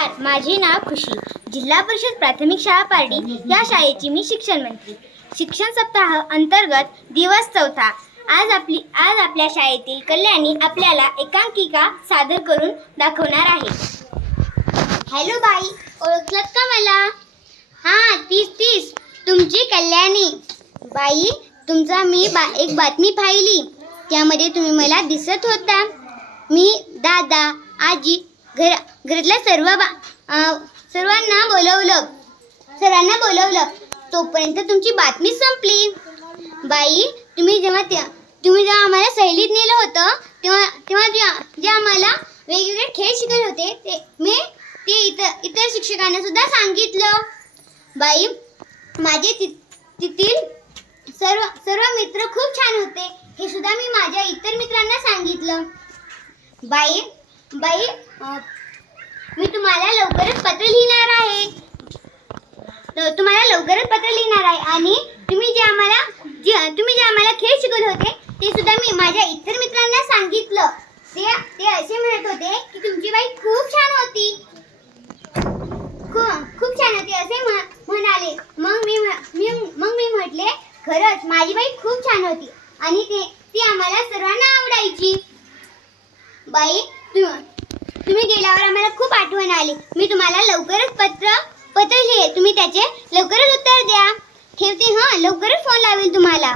नमस्कार माझे नाव खुशी. जिल्हा परिषद प्राथमिक शाळा पारडी या शाळेची मी शिक्षण मंत्री. शिक्षण सप्ताह अंतर्गत दिवस चौथा. आज आपली आज आपल्या शाळेतील कल्याणी आपल्याला एकांकिका सादर करून दाखवणार आहे. हॅलो बाई ओळखलत का मला? हां तीस तीस तुमची कल्याणी. बाई तुमचा मी बा एक बातमी पाहिली. त्यामध्ये तुम्ही मला दिसत होता. मी दादा आजी घर घरातल्या सर्व बा सर्वांना बोलवलं. सरांना बोलवलं. तोपर्यंत तुमची बातमी संपली. बाई तुम्ही जेव्हा त्या तुम्ही जेव्हा आम्हाला सहलीत नेलं होतं तेव्हा तेव्हा जे जे आम्हाला वेगवेगळे खेळ शिकत होते ते मी ते इतर इतर शिक्षकांना सुद्धा सांगितलं. बाई माझे ति तिथील सर्व सर्व मित्र खूप छान होते हे सुद्धा मी माझ्या इतर मित्रांना सांगितलं. बाई बाई मी तुम्हाला लवकरच पत्र लिहिणार आहे. तुम्हाला लवकरच पत्र लिहिणार आहे. आणि तुम्ही जे आम्हाला जे तुम्ही जे आम्हाला खेळ शिकवले होते ते सुद्धा मी माझ्या इतर मित्रांना सांगितलं. ते ते असे म्हणत होते की तुमची बाई खूप छान होती. खूप खूप छान होती असे म्ह- म्हणाले. मग मी म्ह- मी मग मी म्हटले खरंच माझी बाई खूप छान होती. आणि ते ती आम्हाला सर्वांना आवडली. बाई तुम्ही गेल्यावर आम्हाला खूप आठवण आली. मी तुम्हाला लवकरच पत्र पत्र लिहिले तुम्ही त्याचे लवकरच उत्तर द्या. ठेवते हां? लवकरच फोन लावेल तुम्हाला.